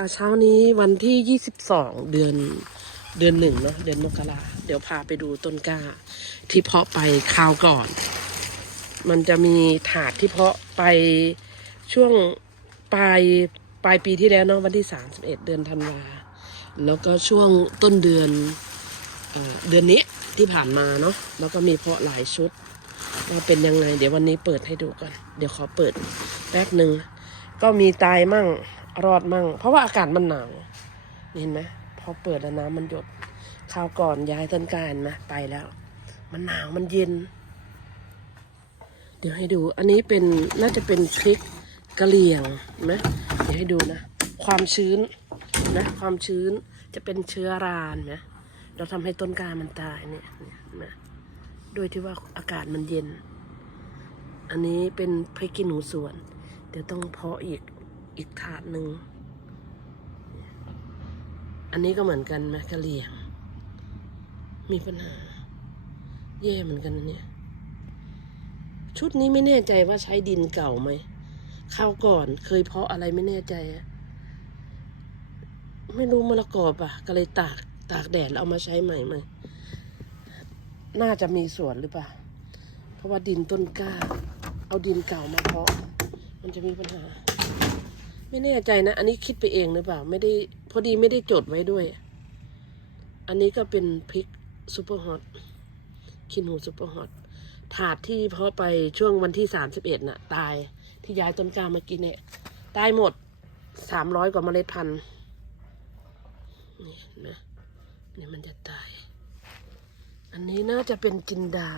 ค่ะเช้านี้วันที่ 22 เดือนเดือนหนึ่งเนาะเดือนมกราเดี๋ยวพาไปดูต้นกล้า ที่เพาะไปคราวก่อน มันจะมีถาดที่เพาะไปช่วงปลายปลายปีที่แล้วเนาะวันที่ 31 เดือนธันวาแล้วก็ช่วงต้นเดือนเอเดือนนี้ที่ผ่านมาเนาะแล้วก็มีเพาะหลายชุดว่าเป็นยังไง เดี๋ยววันนี้เปิดให้ดูก่อน เดี๋ยวขอเปิดแป๊บหนึ่งก็มีตายมั่ง รอดมั่ง เพราะว่าอากาศมันหนาวนี่เห็นไหมพอเปิดแล้วน้ำมันหยดคราวก่อนย้ายต้นกาเห็นไหมไปแล้ว มันหนาวมันเย็น เดี๋ยวให้ดูอันนี้เป็นน่าจะเป็นพริกกะเหรี่ยงเห็นไหมเดี๋ยวให้ดูนะ ความชื้นนะความชื้นจะเป็นเชื้อราเห็นไหมเราทำให้ต้นกล้ามันตายเนี่ยเนี่ยนไหมโดยที่ว่าอากาศมันเย็น อันนี้เป็นพริกขี้หนูสวน เดี๋ยวต้องเพาะอีก อีกถาดหนึ่ง อันนี้ก็เหมือนกันแมกะเหลี่ยง มีปัญหา แย่เหมือนกันนะเนี่ย ชุดนี้ไม่แน่ใจว่าใช้ดินเก่าไหมข้าวก่อนเคยเพาะอะไรไม่แน่ใจอะไม่รู้มะละกอป่ะ ก็เลยตากตากแดดแล้วเอามาใช้ใหม่ไหมน่าจะมีส่วนหรือเปล่า เพราะว่าดินต้นกล้า เอาดินเก่ามาเพาะ มันจะมีปัญหา ไม่แน่ใจนะ อันนี้คิดไปเองหรือเปล่า ไม่ได้พอดีไม่ได้จดไว้ด้วย อันนี้ก็เป็นพริกซูเปอร์ฮอตคินหูซูเปอร์ฮอตถาดที่เพาะไปช่วงวันที่สามสิบเอ็ดน่ะ ตายที่ยายต้นกามากินเนี่ยตายหมดสามร้อยกว่าเมล็ดพันธุ์นี่เห็นไหมนี่มันจะตาย อันนี้น่าจะเป็นจินดา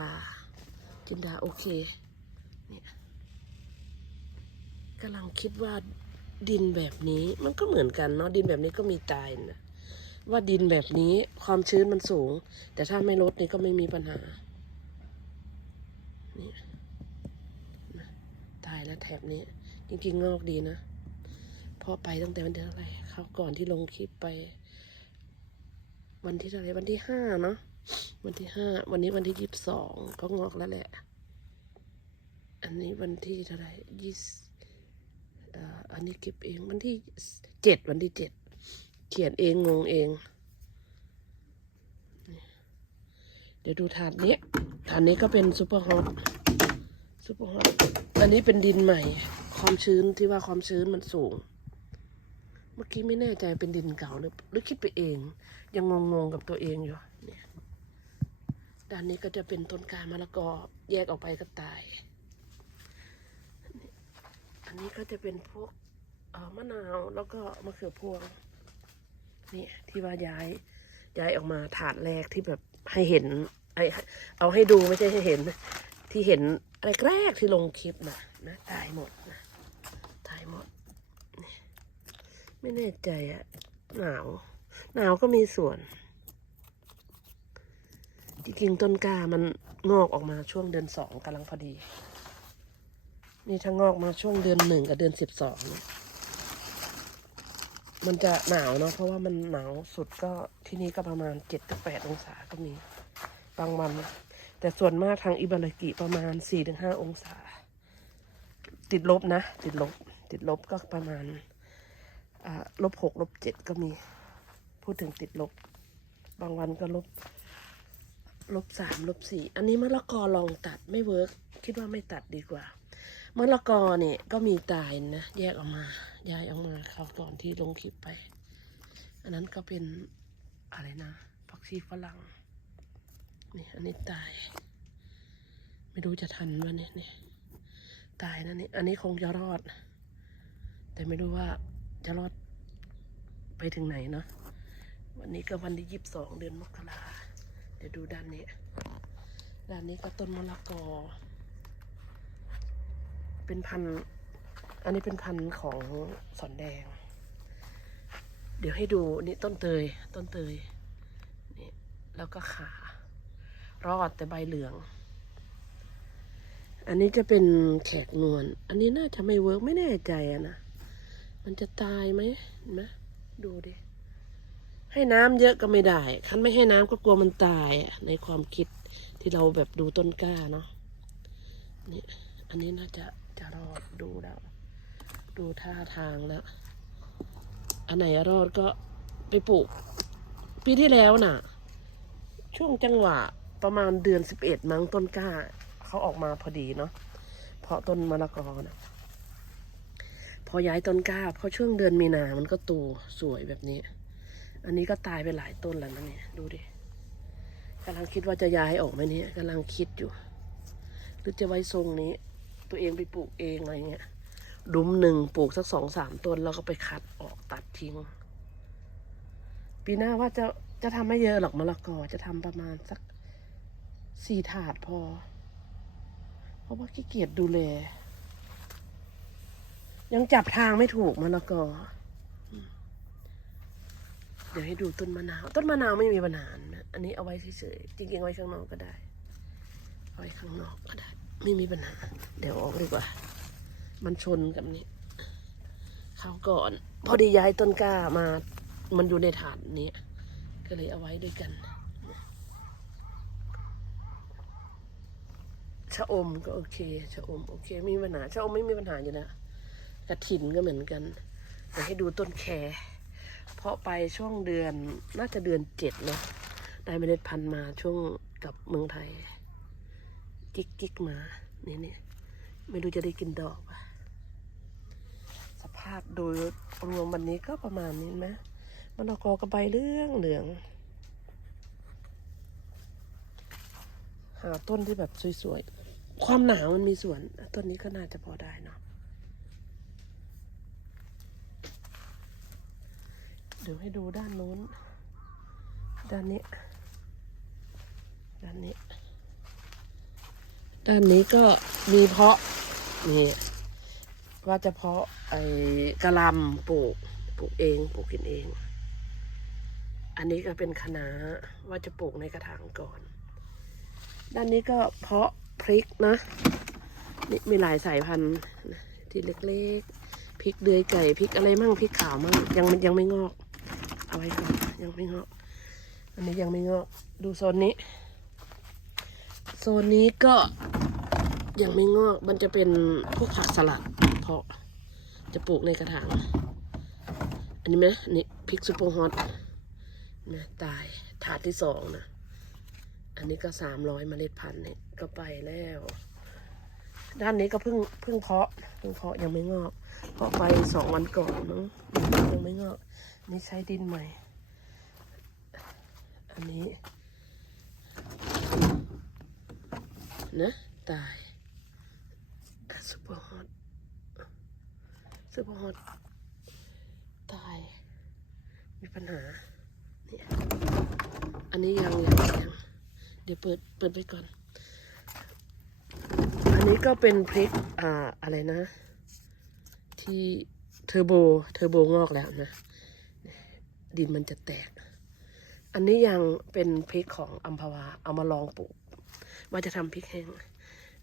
จินดาโอเค เนี่ยกำลังคิดว่า ดินแบบนี้มันก็เหมือนกันเนาะดินแบบนี้ก็มีตายนะว่าดินแบบนี้ความชื้นมันสูง แต่ถ้าไม่ลดนี่ก็ไม่มีปัญหานี่นะตายแล้วแถบนี้จริงๆงอกดีนะเพอไปตั้งแต่วันที่เท่าไรเขาก่อนที่ลงคลิปไป วันที่เท่าไรวันที่ห้าเนาะวันที่ห้าวันนี้วันที่ยี่สิบสองก็งอกแล้วแหละ อันนี้วันที่เท่าไหร่ยี่สิบ อันนี้เก็บเองวันที่เจ็ดวันที่เจ็ดเขียนเองงงเอง เดี๋ยวดูถาดนี้ถาดนี้ก็เป็นซูเปอร์ฮอตซูเปอร์ฮอตอันนี้เป็นดินใหม่ ความชื้นที่ว่าความชื้นมันสูง เมื่อกี้ไม่แน่ใจเป็นดินเก่าหรือหรือคิดไปเอง ยังงงๆกับตัวเองอยู่เนี่ยด้านนี้ก็จะเป็นต้นกา มะละกอแยกออกไปก็ตาย อันนี้ก็จะเป็นพวกมะนาวแล้วก็มะเขือพวง นี่ที่ว่าย้ายย้ายออกมาถาดแรกที่แบบให้เห็นไอเอาให้ดูไม่ใช่ให้เห็น ที่เห็นแรกๆที่ลงคลิปนะนะตายหมดนะตายหมด ไม่แน่ใจอะหนาว หนาวก็มีส่วน จริงๆต้นกามันงอกออกมาช่วงเดือนสองกำลังพอดี นี่ถ้างอกมาช่วงเดือนหนึ่งกับเดือนสิบสองมันจะหนาวเนาะเพราะว่ามันหนาวสุดก็ที่นี่ก็ประมาณเจ็ดถึงแปดองศาก็มีบางวัน แต่ส่วนมากทางอิบารากิประมาณสี่ถึงห้าองศา ติดลบนะ ติดลบ ติดลบก็ประมาณลบหกลบเจ็ดก็มี พูดถึงติดลบ บางวันก็ลบลบสามลบสี่อันนี้มะละกอลองตัดไม่เวิร์กคิดว่าไม่ตัดดีกว่า มะละกอเนี่ยก็มีตายนะแยกออกมาย้ายออกมาคราวก่อนที่ลงคลิปไป อันนั้นก็เป็นอะไรนะผักชีฝรั่งนี่อันนี้ตาย ไม่รู้จะทันวันนี้นี่ตายนะนี่อันนี้คงจะรอด แต่ไม่รู้ว่าจะรอดไปถึงไหนเนาะวันนี้ก็วันที่ยี่สิบสองเดือนมกราเดี๋ยวดูด้านนี้ ด้านนี้ก็ต้นมะละกอ เป็นพัน อันนี้เป็นพันของสอนแดง เดี๋ยวให้ดูนี่ต้นเตย ต้นเตย นี่ แล้วก็ขารอดแต่ใบเหลือง อันนี้จะเป็นแขกนวล อันนี้น่าจะไม่เวิร์กไม่แน่ใจอะนะ มันจะตายไหมเห็นไหมดูดิ ให้น้ำเยอะก็ไม่ได้ คันไม่ให้น้ำก็กลัวมันตายอะในความคิดที่เราแบบดูต้นกล้าเนาะนี่อันนี้น่าจะ จะรอดดูแล้ว ดูท่าทางแล้วอันไหนรอดก็ไปปลูก ปีที่แล้วน่ะ ช่วงจังหวะประมาณเดือนสิบเอ็ดมั้งต้นกล้าเขาออกมาพอดีเนาะเพราะต้นมะละกอนะพอย้ายต้นกล้าพอช่วงเดือนมีนามันก็โตสวยแบบนี้ อันนี้ก็ตายไปหลายต้นแล้วนะเนี่ยดูดิกำลังคิดว่าจะย้ายออกไหมเนี่ยกำลังคิดอยู่ หรือจะไว้ทรงนี้ ตัวเองไปปลูกเองอะไรเงี้ยดุมหนึ่งปลูกสักสองสามต้นแล้วก็ไปคัดออกตัดทิ้ง ปีหน้าว่าจะจะทำไม่เยอะหรอกมะละกอจะทำประมาณสักสี่ถาดพอ เพราะว่าขี้เกียจดูแล ยังจับทางไม่ถูกมะละกอ เดี๋ยวให้ดูต้นมะนาว ต้นมะนาวไม่มีปัญหานะอันนี้เอาไว้เฉยๆจริงๆเอาไว้ข้างนอกก็ได้ เอาไว้ข้างนอกก็ได้ ไม่มีปัญหา เดี๋ยวออกดีกว่า มันชนกับนี้เขาก่อน พอดีย้ายต้นกล้ามา มันอยู่ในถาดนี้ ก็เลยเอาไว้ด้วยกันชะอมก็โอเคชะอมโอเคไม่มีปัญหาชะอมไม่มีปัญหาอยู่แล้วกระถินก็เหมือนกันเดี๋ยวให้ดูต้นแครเพราะไปช่วงเดือนน่าจะเดือนเจ็ดเนาะได้เมล็ดพันธุ์มาช่วงกับเมืองไทย กิ๊กกิ๊กมาเนี่นี่ไม่รู้จะได้กินดอกปะสภาพโดยรวมวันนี้ก็ประมาณนี้นะมันดอกกอกระใบเหลืองเหลือง หาต้นที่แบบสวยๆ ความหนาวมันมีส่วน ต้นนี้ก็น่าจะพอได้เนาะเดี๋ยวให้ดูด้านโน้น ด้านนี้ ด้านนี้ ด้านนี้ก็มีเพาะนี่ว่าจะเพาะไอ้กระลำปลูกปลูกเองปลูกกินเอง อันนี้ก็เป็นคะน้าว่าจะปลูกในกระถางก่อน ด้านนี้ก็เพาะพริกนะนี่มีหลายสายพันธุ์ที่เล็กๆพริกเดือยไก่พริกอะไรมั่งพริกขาวมั่งยังยังไม่งอก เอาไว้ก่อนยังไม่งอก อันนี้ยังไม่งอก ดูโซนนี้ โซนนี้ก็ยังไม่งอก มันจะเป็นพวกผักสลัด เพาะจะปลูกในกระถาง อันนี้ไหมนี่พริกซุปเปอร์ฮอตนะตายถาดที่สองนะ อันนี้ก็สามร้อยเมล็ดพันธุ์เนี่ยก็ไปแล้ว ด้านนี้ก็เพิ่งเพิ่งเพาะเพิ่งเพาะยังไม่งอก เพาะไปสองวันก่อนมั้งยังไม่งอก นี่ใช้ดินใหม่ อันนี้ นะ ตายซุปเปอร์ฮอตซุปเปอร์ฮอตตาย มีปัญหาเนี่ยอันนี้ยังยังยังเดี๋ยวเปิดเปิดไปก่อน อันนี้ก็เป็นพริกอ่าอะไรนะ ที่เทอร์โบเทอร์โบงอกแล้วนะ ดินมันจะแตก อันนี้ยังเป็นพริกของอัมพวาเอามาลองปลูก ว่าจะทำพริกแห้ง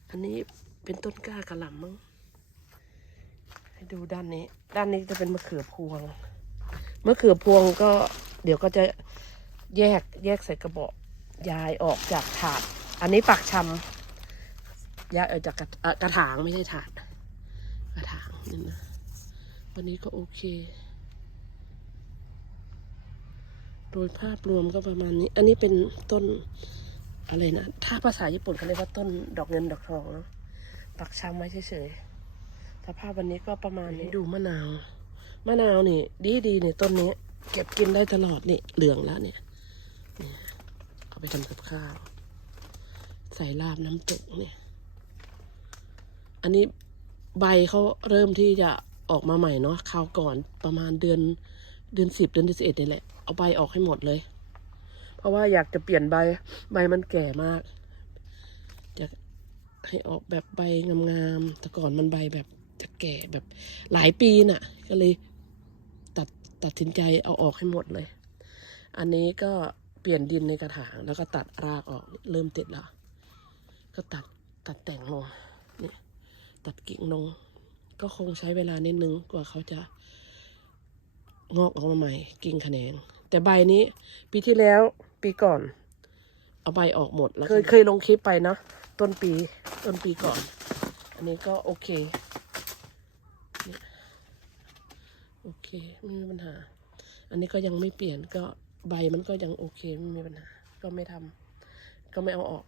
อันนี้เป็นต้นกล้ากระหล่ำมั้ง ให้ดูด้านนี้ ด้านนี้จะเป็นมะเขือพวง มะเขือพวงก็เดี๋ยวก็จะแยกแยกใส่กระบอกย้ายออกจากถาด อันนี้ปักชำย้ายออกจากกระกระถางไม่ใช่ถาด กระถางนี่นะ วันนี้ก็โอเค โดยภาพรวมก็ประมาณนี้ อันนี้เป็นต้น อะไรนะ ถ้าภาษาญี่ปุ่นเขาเรียกว่าต้นดอกเงินดอกทองเนาะปักชำไว้เฉยๆสภาพวันนี้ก็ประมาณนี้ดูมะนาว มะนาวนี่ ดีดีๆเนี่ยต้นนี้ เก็บกินได้ตลอดนี่เหลืองแล้วเนี่ยเนี่ยเอาไปทำกับข้าว ใส่ลาบน้ำตกเนี่ย อันนี้ใบเขาเริ่มที่จะออกมาใหม่เนาะคราวก่อนประมาณเดือนเดือนสิบเดือนที่สิบเอ็ดนี่แหละ เอาใบออกให้หมดเลย เพราะว่าอยากจะเปลี่ยนใบ ใบมันแก่มากจะให้ออกแบบใบงามๆแต่ก่อนมันใบแบบจะแก่แบบหลายปีน่ะ ก็เลยตัดตัดสินใจเอาออกให้หมดเลย อันนี้ก็เปลี่ยนดินในกระถาง แล้วก็ตัดรากออกเริ่มติดแล้ว ก็ตัดตัดแต่งลงเนี่ยตัดกิ่งลง ก็คงใช้เวลานิดนึงกว่าเขาจะงอกออกมาใหม่ กิ่งแขนง แต่ใบนี้ ปีที่แล้วปีก่อน เอาใบออกหมดแล้วเคยเคยลงคลิปไปเนาะต้นปีต้นปีก่อน อันนี้ก็โอเคเนี่ยโอเคไม่มีปัญหา อันนี้ก็ยังไม่เปลี่ยนก็ใบมันก็ยังโอเคไม่มีปัญหา ก็ไม่ทำก็ไม่เอาออก